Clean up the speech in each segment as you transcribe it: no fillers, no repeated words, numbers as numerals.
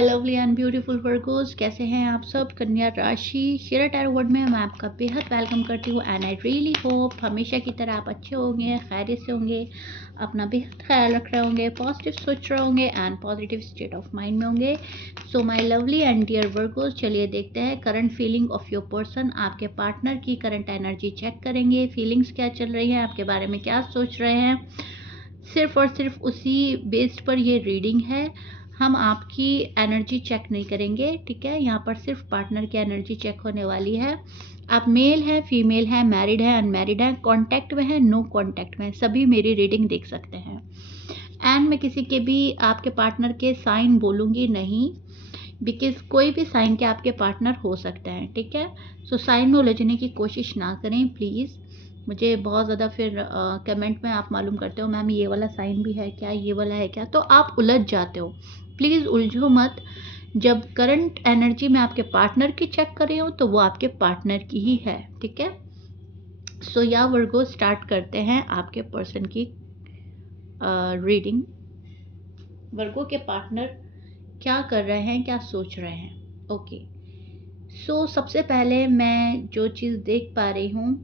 My lovely and beautiful Virgo's, कैसे हैं आप सब। कन्या राशि शेयर टैरो वर्ड में मैं आपका बेहद वेलकम करती हूँ एंड आई रियली होप हमेशा की तरह आप अच्छे होंगे, खैरियत से होंगे, अपना बेहद ख्याल रख रहे होंगे, पॉजिटिव सोच रहे होंगे and positive state of mind में होंगे। So my lovely and dear Virgos, चलिए देखते हैं current feeling of your person. आपके पार्टनर की करंट एनर्जी चेक करेंगे, फीलिंग्स क्या चल रही है, आपके बारे में क्या सोच रहे हैं। सिर्फ और सिर्फ उसी बेस्ड पर ये रीडिंग है, हम आपकी एनर्जी चेक नहीं करेंगे, ठीक है। यहाँ पर सिर्फ पार्टनर की एनर्जी चेक होने वाली है। आप मेल हैं, फीमेल हैं, मैरिड हैं, अनमैरिड हैं, कांटेक्ट में हैं, नो कांटेक्ट में, सभी मेरी रीडिंग देख सकते हैं। एंड मैं किसी के भी आपके पार्टनर के साइन बोलूँगी नहीं, बिकॉज कोई भी साइन के आपके पार्टनर हो सकते हैं, ठीक है। सो साइन में उलझने की कोशिश ना करें प्लीज़। मुझे बहुत ज़्यादा फिर कमेंट में आप मालूम करते हो मैम ये वाला साइन भी है क्या, ये वाला है क्या, तो आप उलझ जाते हो। प्लीज़ उलझो मत। जब करंट एनर्जी में आपके पार्टनर की चेक कर रही हूँ तो वो आपके पार्टनर की ही है, ठीक है। सो या वर्गो स्टार्ट करते हैं आपके पर्सन की रीडिंग। वर्गो के पार्टनर क्या कर रहे हैं, क्या सोच रहे हैं। ओके, सो सबसे पहले मैं जो चीज़ देख पा रही हूँ,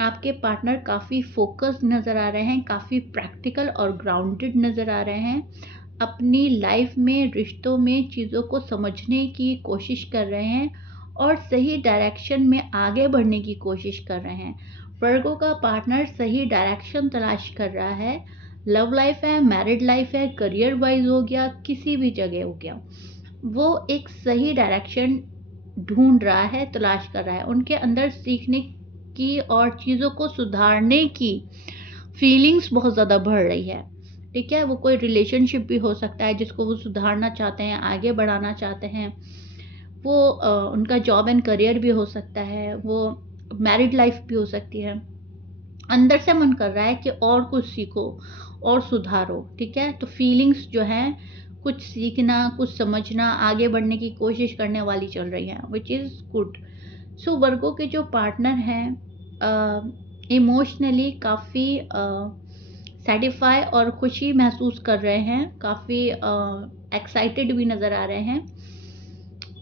आपके पार्टनर काफ़ी फोकस्ड नज़र आ रहे हैं, काफ़ी प्रैक्टिकल और ग्राउंडेड नज़र आ रहे हैं। अपनी लाइफ में, रिश्तों में चीज़ों को समझने की कोशिश कर रहे हैं और सही डायरेक्शन में आगे बढ़ने की कोशिश कर रहे हैं। वर्गो का पार्टनर सही डायरेक्शन तलाश कर रहा है। लव लाइफ है, मैरिड लाइफ है, करियर वाइज हो गया, किसी भी जगह हो गया, वो एक सही डायरेक्शन ढूंढ रहा है, तलाश कर रहा है। उनके अंदर सीखने की और चीज़ों को सुधारने की फीलिंग्स बहुत ज़्यादा बढ़ रही है, ठीक है। वो कोई रिलेशनशिप भी हो सकता है जिसको वो सुधारना चाहते हैं, आगे बढ़ाना चाहते हैं। वो उनका जॉब एंड करियर भी हो सकता है, वो मैरिड लाइफ भी हो सकती है। अंदर से मन कर रहा है कि और कुछ सीखो और सुधारो, ठीक है। तो फीलिंग्स जो हैं, कुछ सीखना, कुछ समझना, आगे बढ़ने की कोशिश करने वाली चल रही हैं, विच इज़ गुड। सो वर्गो के जो पार्टनर हैं इमोशनली काफ़ी सेटिस्फाई और खुशी महसूस कर रहे हैं, काफ़ी एक्साइटेड भी नज़र आ रहे हैं,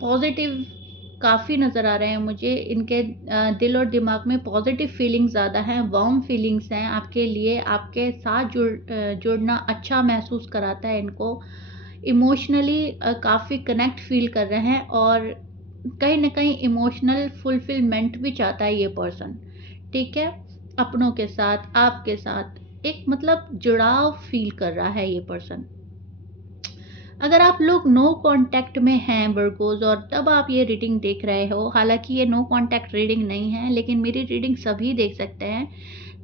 पॉजिटिव काफ़ी नज़र आ रहे हैं मुझे। इनके दिल और दिमाग में पॉजिटिव फीलिंग्स ज़्यादा हैं, वार्म फीलिंग्स हैं आपके लिए। आपके साथ जुड़ना अच्छा महसूस कराता है इनको। इमोशनली काफ़ी कनेक्ट फील कर रहे हैं और कहीं ना कहीं इमोशनल फुलफिलमेंट भी चाहता है ये पर्सन, ठीक है। अपनों के साथ, आपके साथ एक मतलब जुड़ाव फील कर रहा है ये पर्सन। अगर आप लोग नो कांटेक्ट में हैं वर्गोज और तब आप ये रीडिंग देख रहे हो, हालांकि ये नो कांटेक्ट रीडिंग नहीं है लेकिन मेरी रीडिंग सभी देख सकते हैं,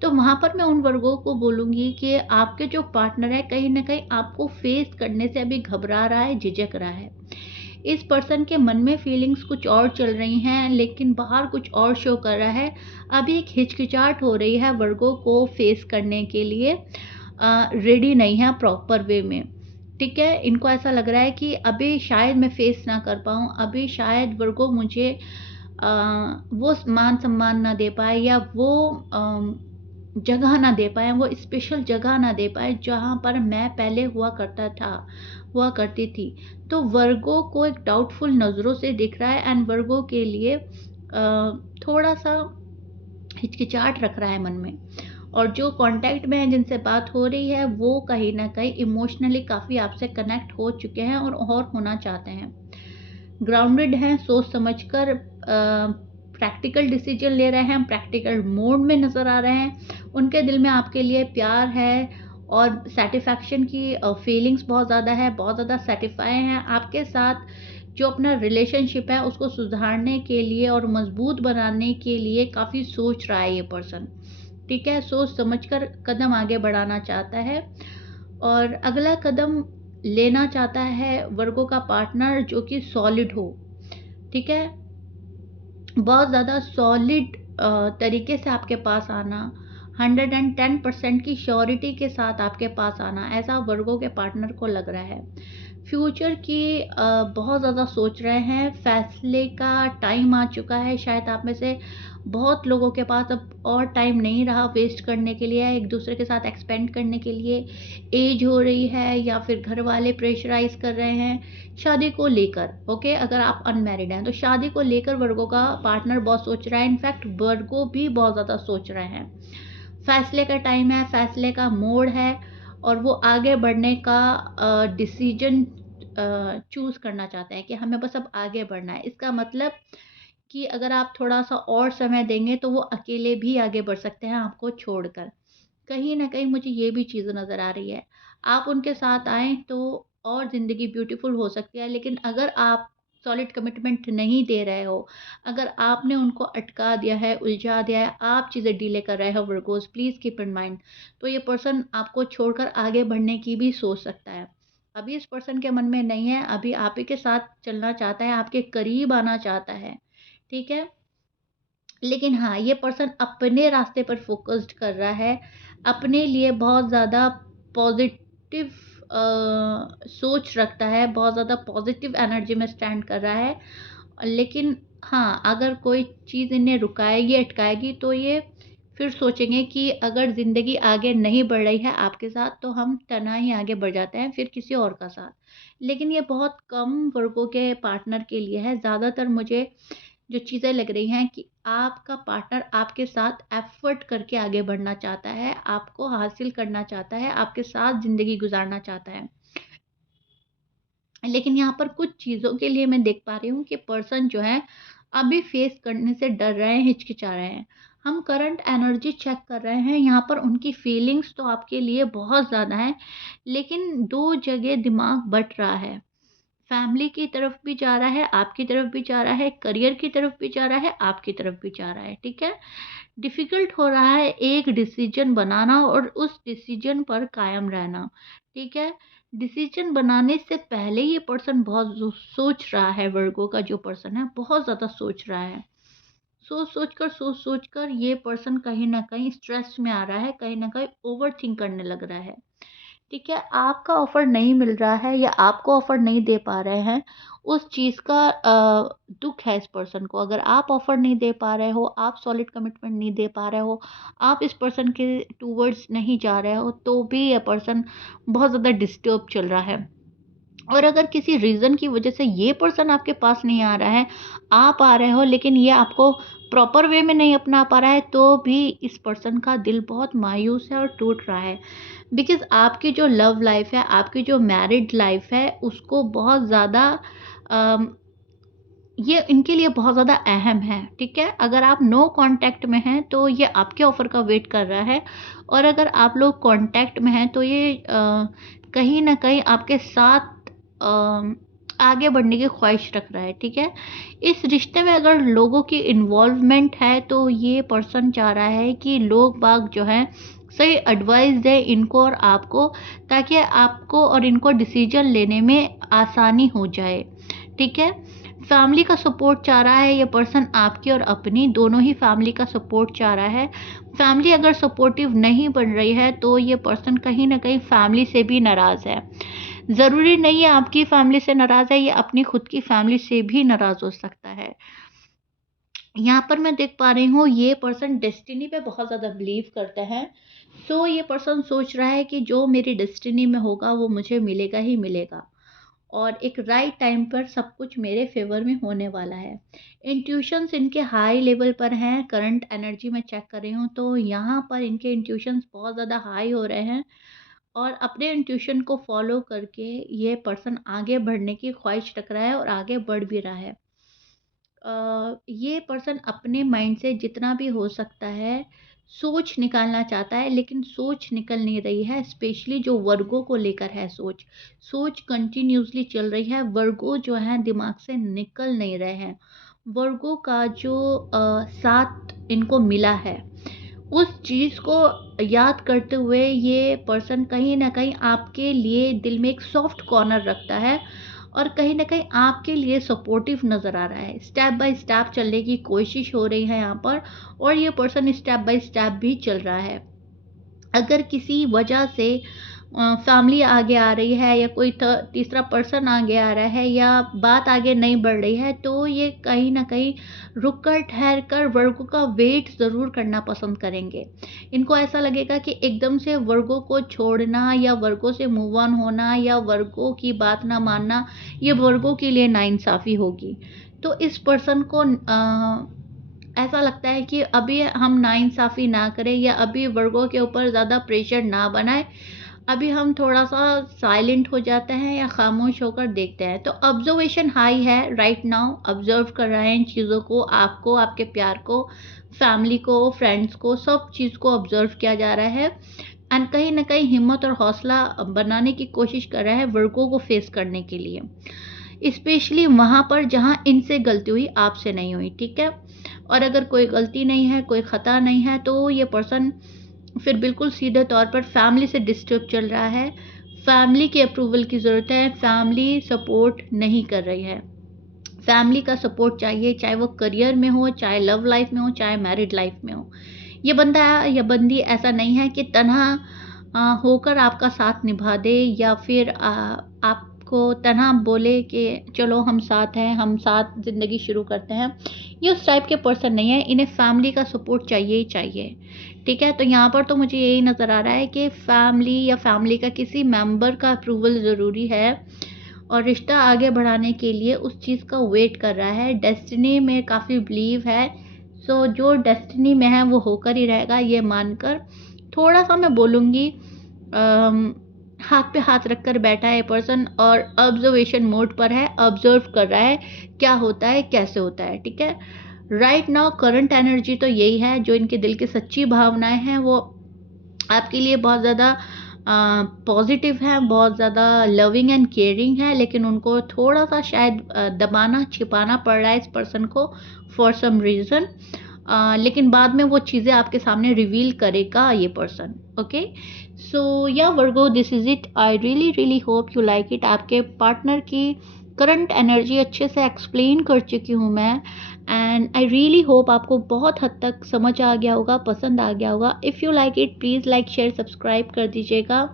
तो वहाँ पर मैं उन वर्गों को बोलूँगी कि आपके जो पार्टनर है कहीं ना कहीं आपको फेस करने से अभी घबरा रहा है, झिझक रहा है। इस पर्सन के मन में फीलिंग्स कुछ और चल रही हैं लेकिन बाहर कुछ और शो कर रहा है। अभी एक हिचकिचाहट हो रही है वर्गों को फेस करने के लिए, रेडी नहीं है प्रॉपर वे में, ठीक है। इनको ऐसा लग रहा है कि अभी शायद मैं फेस ना कर पाऊँ, अभी शायद वर्गो मुझे वो मान सम्मान ना दे पाए या वो जगह ना दे पाए, वो स्पेशल जगह ना दे पाए जहाँ पर मैं पहले हुआ करता था, हुआ करती थी। तो वर्गो को एक डाउटफुल नज़रों से दिख रहा है एंड वर्गो के लिए थोड़ा सा हिचकिचाहट रख रहा है मन में। और जो कांटेक्ट में है, जिनसे बात हो रही है, वो कहीं ना कहीं इमोशनली काफ़ी आपसे कनेक्ट हो चुके हैं और होना चाहते हैं। ग्राउंडेड हैं, सोच समझकर प्रैक्टिकल डिसीजन ले रहे हैं, प्रैक्टिकल मोड में नज़र आ रहे हैं। उनके दिल में आपके लिए प्यार है और सेटिस्फैक्शन की फीलिंग्स बहुत ज़्यादा है, बहुत ज़्यादा सेटिस्फाई हैं आपके साथ। जो अपना रिलेशनशिप है उसको सुधारने के लिए और मजबूत बनाने के लिए काफ़ी सोच रहा है ये पर्सन, ठीक है। सोच समझकर कदम आगे बढ़ाना चाहता है और अगला कदम लेना चाहता है वर्गों का पार्टनर जो कि सॉलिड हो, ठीक है। बहुत ज़्यादा सॉलिड तरीके से आपके पास आना, 110% की श्योरिटी के साथ आपके पास आना, ऐसा वर्गों के पार्टनर को लग रहा है। फ्यूचर की बहुत ज़्यादा सोच रहे हैं, फैसले का टाइम आ चुका है। शायद आप में से बहुत लोगों के पास अब और टाइम नहीं रहा वेस्ट करने के लिए, एक दूसरे के साथ एक्सपेंड करने के लिए। एज हो रही है या फिर घर वाले प्रेशराइज कर रहे हैं शादी को लेकर। ओके, अगर आप अनमैरिड हैं तो शादी को लेकर वर्गों का पार्टनर बहुत सोच रहा है। इनफैक्ट वर्गों भी बहुत ज़्यादा सोच रहे हैं। फैसले का टाइम है, फैसले का मोड़ है, और वो आगे बढ़ने का डिसीजन चूज़ करना चाहते हैं कि हमें बस अब आगे बढ़ना है। इसका मतलब कि अगर आप थोड़ा-सा और समय देंगे तो वो अकेले भी आगे बढ़ सकते हैं आपको छोड़कर। कहीं न कहीं मुझे ये भी चीज़ नज़र आ रही है। आप उनके साथ आएँ तो और ज़िंदगी ब्यूटीफुल हो सकती है, लेकिन अगर आप सॉलिड कमिटमेंट नहीं दे रहे हो, अगर आपने उनको अटका दिया है, उलझा दिया है, आप चीज़ें डिले कर रहे हो वर्गोज़, प्लीज़ कीप इन माइंड, तो ये पर्सन आपको छोड़कर आगे बढ़ने की भी सोच सकता है। अभी इस पर्सन के मन में नहीं है, अभी आप ही के साथ चलना चाहता है, आपके करीब आना चाहता है, ठीक है? लेकिन हाँ, ये पर्सन अपने रास्ते पर फ़ोकस्ड कर रहा है, अपने लिए बहुत ज़्यादा पॉज़िटिव सोच रखता है, बहुत ज़्यादा पॉज़िटिव एनर्जी में स्टैंड कर रहा है। लेकिन हाँ, अगर कोई चीज़ इन्हें रुकाएगी, अटकाएगी तो ये फिर सोचेंगे कि अगर ज़िंदगी आगे नहीं बढ़ रही है आपके साथ तो हम तन्हाई आगे बढ़ जाते हैं फिर किसी और का साथ। लेकिन ये बहुत कम वर्गों के पार्टनर के लिए है, ज़्यादातर मुझे जो चीज़ें लग रही हैं कि आपका पार्टनर आपके साथ एफ़र्ट करके आगे बढ़ना चाहता है, आपको हासिल करना चाहता है, आपके साथ ज़िंदगी गुज़ारना चाहता है। लेकिन यहाँ पर कुछ चीज़ों के लिए मैं देख पा रही हूँ कि पर्सन जो है अभी फेस करने से डर रहे हैं, हिचकिचा रहे हैं। हम करंट एनर्जी चेक कर रहे हैं, यहाँ पर उनकी फीलिंग्स तो आपके लिए बहुत ज़्यादा है, लेकिन 2 जगह दिमाग बँट रहा है। फैमिली की तरफ भी जा रहा है, आपकी तरफ भी जा रहा है, करियर की तरफ भी जा रहा है, आपकी तरफ भी जा रहा है, ठीक है? डिफ़िकल्ट हो रहा है एक डिसीज़न बनाना और उस डिसीज़न पर कायम रहना, ठीक है? डिसीज़न बनाने से पहले ये पर्सन बहुत सोच रहा है, वर्गो का जो पर्सन है, बहुत ज़्यादा सोच रहा है। सोच-सोच कर ये पर्सन कहीं न कहीं स्ट्रेस में आ रहा है, कहीं न कहीं ओवरथिंक करने लग रहा है। ठीक है, आपका ऑफ़र नहीं मिल रहा है या आपको ऑफ़र नहीं दे पा रहे हैं, उस चीज़ का दुःख है इस पर्सन को। अगर आप ऑफ़र नहीं दे पा रहे हो, आप सॉलिड कमिटमेंट नहीं दे पा रहे हो, आप इस पर्सन के टुवर्ड्स नहीं जा रहे हो, तो भी ये पर्सन बहुत ज़्यादा डिस्टर्ब चल रहा है। और अगर किसी रीज़न की वजह से ये पर्सन आपके पास नहीं आ रहा है, आप आ रहे हो लेकिन ये आपको प्रॉपर वे में नहीं अपना पा रहा है, तो भी इस पर्सन का दिल बहुत मायूस है और टूट रहा है। बिकॉज़ आपकी जो लव लाइफ़ है, आपकी जो मैरिड लाइफ़ है, उसको बहुत ज़्यादा अम, ये इनके लिए बहुत ज़्यादा अहम है, ठीक है? अगर आप नो कॉन्टैक्ट में हैं, तो ये आपके ऑफ़र का वेट कर रहा है, और अगर आप लोग कॉन्टैक्ट में हैं, तो ये कहीं न कहीं आपके साथ आगे बढ़ने की ख्वाहिश रख रहा है, ठीक है? इस रिश्ते में अगर लोगों की इन्वॉल्वमेंट है, तो ये पर्सन चाह रहा है कि लोग-बाग जो हैं, सही एडवाइस दें इनको और आपको, ताकि आपको और इनको डिसीज़न लेने में आसानी हो जाए, ठीक है? फैमिली का सपोर्ट चाह रहा है ये पर्सन, आपकी और अपनी दोनों ही फैमिली का सपोर्ट चाह रहा है। फैमिली अगर सपोर्टिव नहीं बन रही है तो ये पर्सन कहीं न कहीं फैमिली से भी नाराज़ है। ज़रूरी नहीं है आपकी फैमिली से नाराज़ है, ये अपनी खुद की फैमिली से भी नाराज़ हो सकता है। यहाँ पर मैं देख पा रही हूँ ये पर्सन डेस्टिनी पे बहुत ज़्यादा बिलीव करते हैं। सो ये पर्सन सोच रहा है कि जो मेरी डेस्टिनी में होगा वो मुझे मिलेगा ही मिलेगा। और एक राइट टाइम पर सब कुछ मेरे फ़ेवर में होने वाला है। इंट्यूशंस इनके हाई लेवल पर हैं, करंट एनर्जी मैं चेक कर रही हूँ तो यहाँ पर इनके इंट्यूशंस बहुत ज़्यादा हाई हो रहे हैं, और अपने इंट्यूशन को फ़ॉलो करके ये पर्सन आगे बढ़ने की ख्वाहिश रख रहा है और आगे बढ़ भी रहा है। ये पर्सन अपने माइंड से जितना भी हो सकता है सोच निकालना चाहता है, लेकिन सोच निकल नहीं रही है, स्पेशली जो वर्गों को लेकर है सोच। सोच कंटिन्यूअसली चल रही है, वर्गों जो हैं दिमाग से निकल नहीं रहे हैं। वर्गों का जो साथ इनको मिला है, उस चीज़ को याद करते हुए ये पर्सन कहीं न कहीं आपके लिए दिल में एक सॉफ्ट कॉर्नर रखता है, और कहीं न कहीं आपके लिए सपोर्टिव नज़र आ रहा है। स्टेप बाय स्टेप चलने की कोशिश हो रही है यहाँ पर, और ये पर्सन स्टेप बाय स्टेप भी चल रहा है। अगर किसी वजह से फैमिली आगे आ रही है या कोई तीसरा पर्सन आगे आ रहा है या बात आगे नहीं बढ़ रही है, तो ये कहीं न कहीं रुक कर, ठहर कर वर्गों का वेट ज़रूर करना पसंद करेंगे। इनको ऐसा लगेगा कि एकदम से वर्गों को छोड़ना या वर्गों से मूव ऑन होना या वर्गों की बात ना मानना, ये वर्गों के लिए नाइंसाफ़ी होगी। तो इस पर्सन को ऐसा लगता है कि अभी हम नाइंसाफ़ी ना करें या अभी वर्गों के ऊपर ज़्यादा प्रेशर ना बनाएँ, अभी हम थोड़ा-सा साइलेंट हो जाते हैं या खामोश होकर देखते हैं। तो ऑब्ज़र्वेशन हाई है राइट नाउ, ऑब्ज़र्व कर रहे हैं इन चीज़ों को, आपको, आपके प्यार को, फैमिली को, फ्रेंड्स को, सब चीज़ को ऑब्ज़र्व किया जा रहा है एंड कहीं न कहीं हिम्मत और हौसला बनाने की कोशिश कर रहा है वर्गों को फ़ेस करने के लिए। स्पेशली वहाँ पर जहाँ इनसे गलती हुई, आपसे नहीं हुई, ठीक है? और अगर कोई गलती नहीं है, कोई ख़ता नहीं है, तो ये पर्सन फिर बिल्कुल सीधे तौर पर फैमिली से डिस्टर्ब चल रहा है। फैमिली की अप्रूवल की ज़रूरत है, फैमिली सपोर्ट नहीं कर रही है। फैमिली का सपोर्ट चाहिए, चाहे वो करियर में हो, चाहे लव लाइफ़ में हो, चाहे मैरिड लाइफ़ में हो। ये बंदा या बंदी ऐसा नहीं है कि तन्हा होकर आपका साथ निभा दे या फिर आपको तन्हा बोले कि चलो हम साथ हैं, हम साथ ज़िंदगी शुरू करते हैं। ये उस टाइप के पर्सन नहीं है, इन्हें फैमिली का सपोर्ट चाहिए ही चाहिए, ठीक है? तो यहाँ पर तो मुझे यही नज़र आ रहा है कि फैमिली या फैमिली का किसी मेंबर का अप्रूवल ज़रूरी है और रिश्ता आगे बढ़ाने के लिए उस चीज़ का वेट कर रहा है। डेस्टिनी में काफ़ी बिलीव है, सो जो डेस्टिनी में है वो होकर ही रहेगा, ये मानकर थोड़ा-सा मैं बोलूँगी हाथ पे हाथ रख कर बैठा है पर्सन और ऑब्जर्वेशन मोड पर है, ऑब्जर्व कर रहा है, क्या होता है, कैसे होता है, ठीक है? राइट नाउ करंट एनर्जी तो यही है, जो इनके दिल की सच्ची भावनाएँ हैं, वो आपके लिए बहुत ज़्यादा पॉज़िटिव हैं, बहुत ज़्यादा लविंग एंड केयरिंग है, लेकिन उनको थोड़ा-सा शायद दबाना, छिपाना पड़ रहा है इस पर्सन को फॉर सम रीज़न। लेकिन बाद में वो चीज़ें आपके सामने रिवील करेगा ये पर्सन, ओके? सो या Virgo this is it. I really hope you like it. आपके पार्टनर की करंट एनर्जी अच्छे से एक्सप्लेन कर चुकी हूँ मैं एंड आई रियली होप आपको बहुत हद तक समझ आ गया होगा, पसंद आ गया होगा। If you like it please like share subscribe कर दीजिएगा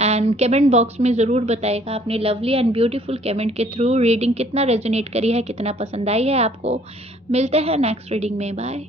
एंड कमेंट बॉक्स में ज़रूर बताइएगा अपने लवली एंड ब्यूटीफुल कमेंट के थ्रू रीडिंग कितना रेजोनेट करी है, कितना पसंद आई है आपको। मिलते हैं नेक्स्ट रीडिंग में, बाय।